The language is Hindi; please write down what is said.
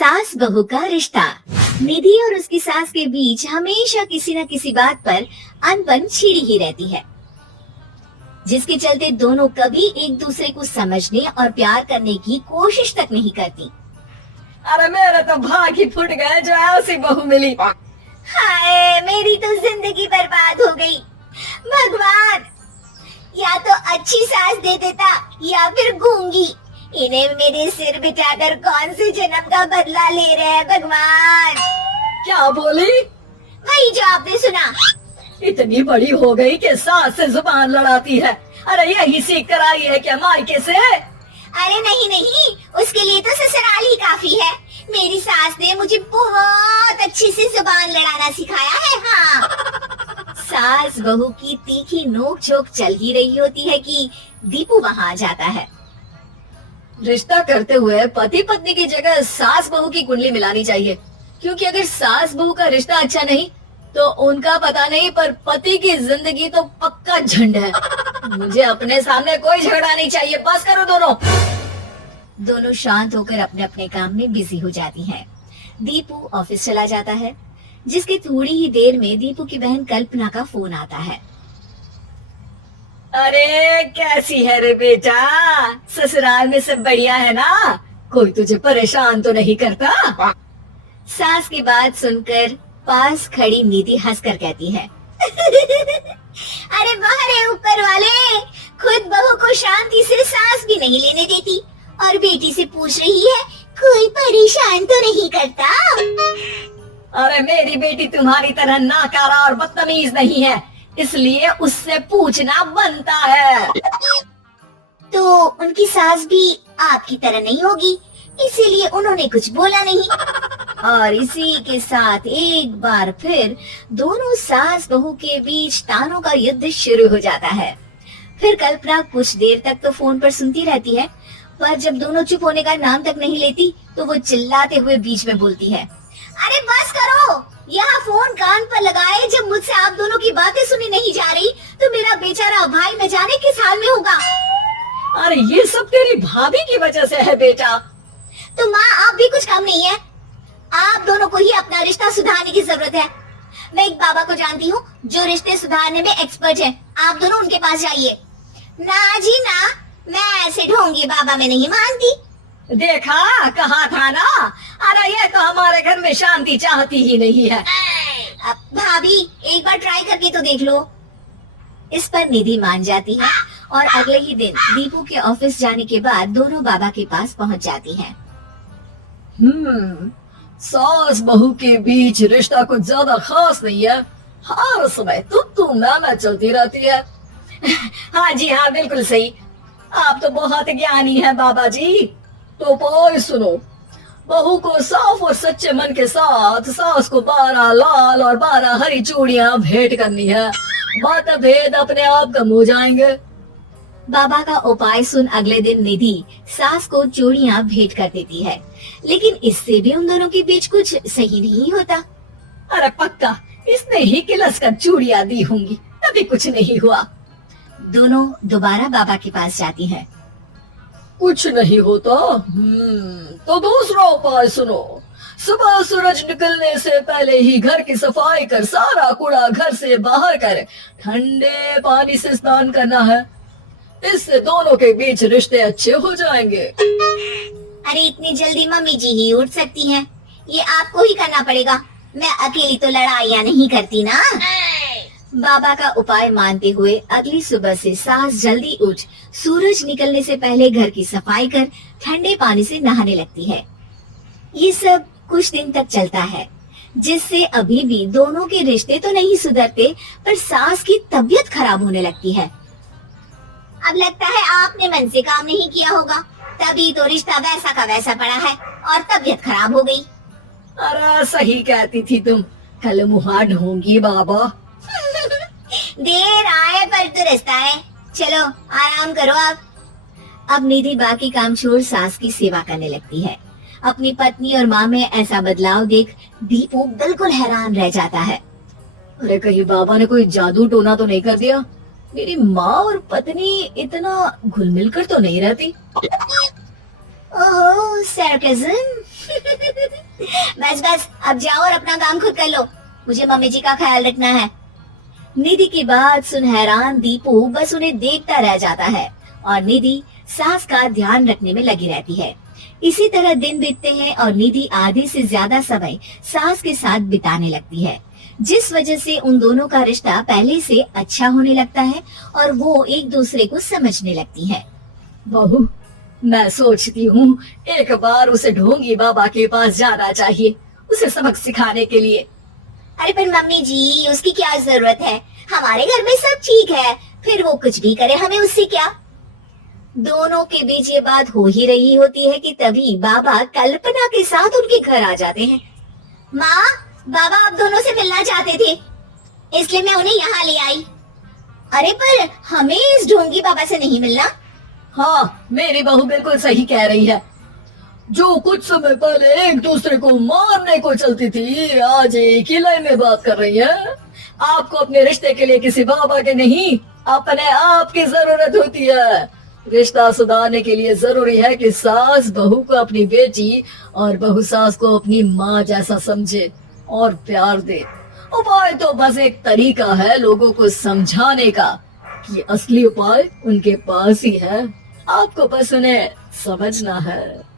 सास बहू का रिश्ता। निधि और उसकी सास के बीच हमेशा किसी न किसी बात पर अनबन छिड़ी ही रहती है, जिसके चलते दोनों कभी एक दूसरे को समझने और प्यार करने की कोशिश तक नहीं करती। अरे मेरे तो भाग ही फुट गए जो ऐसी बहू मिली। हाय, मेरी तो जिंदगी बर्बाद हो गई। भगवान, या तो अच्छी सास दे देता या फिर गूंगी। इन्हें मेरे सिर बिठाकर कौन से जन्म का बदला ले रहे हैं भगवान। क्या बोली? वही जो आपने सुना। इतनी बड़ी हो गई कि सास से जुबान लड़ाती है। अरे यही सीख कर आई है क्या मायके से? अरे नहीं नहीं, उसके लिए तो ससुराल ही काफी है। मेरी सास ने मुझे बहुत अच्छी से जुबान लड़ाना सिखाया है। हाँ। सास बहू की तीखी नोक झोंक चल ही रही होती है कि दीपू वहाँ आ जाता है। रिश्ता करते हुए पति पत्नी की जगह सास बहू की कुंडली मिलानी चाहिए, क्योंकि अगर सास बहू का रिश्ता अच्छा नहीं तो उनका पता नहीं, पर पति की जिंदगी तो पक्का झंड है। मुझे अपने सामने कोई झगड़ा नहीं चाहिए। बस करो दोनों। दोनों शांत होकर अपने अपने काम में बिजी हो जाती हैं। दीपू ऑफिस चला जाता है, जिसके थोड़ी ही देर में दीपू की बहन कल्पना का फोन आता है। अरे कैसी है रे बेटा? ससुराल में सब बढ़िया है ना? कोई तुझे परेशान तो नहीं करता? सास की बात सुनकर पास खड़ी निधि हंसकर कहती है अरे वाह रे ऊपर वाले, खुद बहू को शांति से सांस भी नहीं लेने देती और बेटी से पूछ रही है कोई परेशान तो नहीं करता। अरे मेरी बेटी तुम्हारी तरह नाकारा और बदतमीज नहीं है, इसलिए उससे पूछना बनता है। तो उनकी सास भी आपकी तरह नहीं होगी, इसीलिए उन्होंने कुछ बोला नहीं। और इसी के साथ एक बार फिर दोनों सास बहू के बीच तानों का युद्ध शुरू हो जाता है। फिर कल्पना कुछ देर तक तो फोन पर सुनती रहती है, पर जब दोनों चुप होने का नाम तक नहीं लेती तो वो चिल्लाते हुए बीच में बोलती है, अरे बस करो, यहाँ फोन कान पर लगाए। जब मुझसे आप दोनों की बातें सुनी नहीं जा रही तो मेरा बेचारा भाई न जाने किस हाल में होगा। अरे ये सब तेरी भाभी की वजह से है बेटा। तो माँ, आप भी कुछ कम नहीं है। आप दोनों को ही अपना रिश्ता सुधारने की जरूरत है। मैं एक बाबा को जानती हूँ जो रिश्ते सुधारने में एक्सपर्ट है। आप दोनों उनके पास जाइए। ना जी ना, मैं ऐसे ढोंगी बाबा में नहीं मानती। देखा, कहा था ना। अरे ये तो हमारे घर में शांति चाहती ही नहीं है। भाभी, एक बार ट्राई करके तो देख लो। इस पर निधि मान जाती है और अगले ही दिन दीपू के ऑफिस जाने के बाद दोनों बाबा के पास पहुंच जाती हैं। सास बहू के बीच रिश्ता कुछ ज्यादा खास नहीं है। हर समय तुम मैं चलती रहती है। हाँ जी हाँ, बिल्कुल सही। आप तो बहुत ज्ञानी हैं बाबा जी। तो भाई सुनो, बहू को साफ और सच्चे मन के साथ सास को 12 लाल और 12 हरी चूड़ियां भेंट करनी है। मतभेद अपने आप कम हो जाएंगे। बाबा का उपाय सुन अगले दिन निधि सास को चूड़ियां भेंट कर देती है, लेकिन इससे भी उन दोनों के बीच कुछ सही नहीं होता। अरे पक्का इसने ही किलस कर चूड़ियां दी होंगी, तभी कुछ नहीं हुआ। दोनों दोबारा बाबा के पास जाती हैं। कुछ नहीं होता। तो दूसरा उपाय सुनो। सुबह सूरज निकलने से पहले ही घर की सफाई कर सारा कूड़ा घर से बाहर कर ठंडे पानी से स्नान करना है। इससे दोनों के बीच रिश्ते अच्छे हो जाएंगे। अरे इतनी जल्दी मम्मी जी ही उठ सकती हैं? ये आपको ही करना पड़ेगा। मैं अकेली तो लड़ाइयाँ नहीं करती ना। बाबा का उपाय मानते हुए अगली सुबह से सास जल्दी उठ सूरज निकलने से पहले घर की सफाई कर ठंडे पानी से नहाने लगती है। ये सब कुछ दिन तक चलता है, जिससे अभी भी दोनों के रिश्ते तो नहीं सुधरते, पर सास की तबीयत खराब होने लगती है। अब लगता है आपने मन से काम नहीं किया होगा, तभी तो रिश्ता वैसा का वैसा पड़ा है और तबीयत खराब हो गई। अरे सही कहती थी तुम, कल मुहां ढोंगी बाबा। देर आए पर दुरुस्त आए। चलो आराम करो अब निधि बाकी काम छोड़ सास की सेवा करने लगती है। अपनी पत्नी और माँ में ऐसा बदलाव देख दीपू बिल्कुल हैरान रह जाता है। अरे कहीं बाबा ने कोई जादू टोना तो नहीं कर दिया? मेरी माँ और पत्नी इतना घुल मिल कर तो नहीं रहती। ओह, sarcasm। बस बस अब जाओ और अपना काम खुद कर लो, मुझे मम्मी जी का ख्याल रखना है। निधि की बात सुन हैरान दीपू बस उन्हें देखता रह जाता है और निधि सास का ध्यान रखने में लगी रहती है। इसी तरह दिन बीतते हैं और निधि आधे से ज्यादा समय सास के साथ बिताने लगती है, जिस वजह से उन दोनों का रिश्ता पहले से अच्छा होने लगता है और वो एक दूसरे को समझने लगती है। बहू, मैं सोचती हूँ एक बार उसे ढोंगी बाबा के पास जाना चाहिए, उसे सबक सिखाने के लिए। अरे पर मम्मी जी, उसकी क्या जरूरत है, हमारे घर में सब ठीक है, फिर वो कुछ भी करे हमें उससे क्या। दोनों के बीच ये बात हो ही रही होती है कि तभी बाबा कल्पना के साथ उनके घर आ जाते हैं। माँ, बाबा आप दोनों से मिलना चाहते थे, इसलिए मैं उन्हें यहाँ ले आई। अरे पर हमें इस ढोंगी बाबा से नहीं मिलना। हाँ, मेरी बहू बिल्कुल सही कह रही है। जो कुछ समय पहले एक दूसरे को मारने को चलती थी, आज एक ही लाइन में बात कर रही है। आपको अपने रिश्ते के लिए किसी बाबा के नहीं, अपने आप की जरूरत होती है। रिश्ता सुधारने के लिए जरूरी है कि सास बहू को अपनी बेटी और बहू सास को अपनी माँ जैसा समझे और प्यार दे। उपाय तो बस एक तरीका है लोगों को समझाने का कि असली उपाय उनके पास ही है, आपको बस उन्हें समझना है।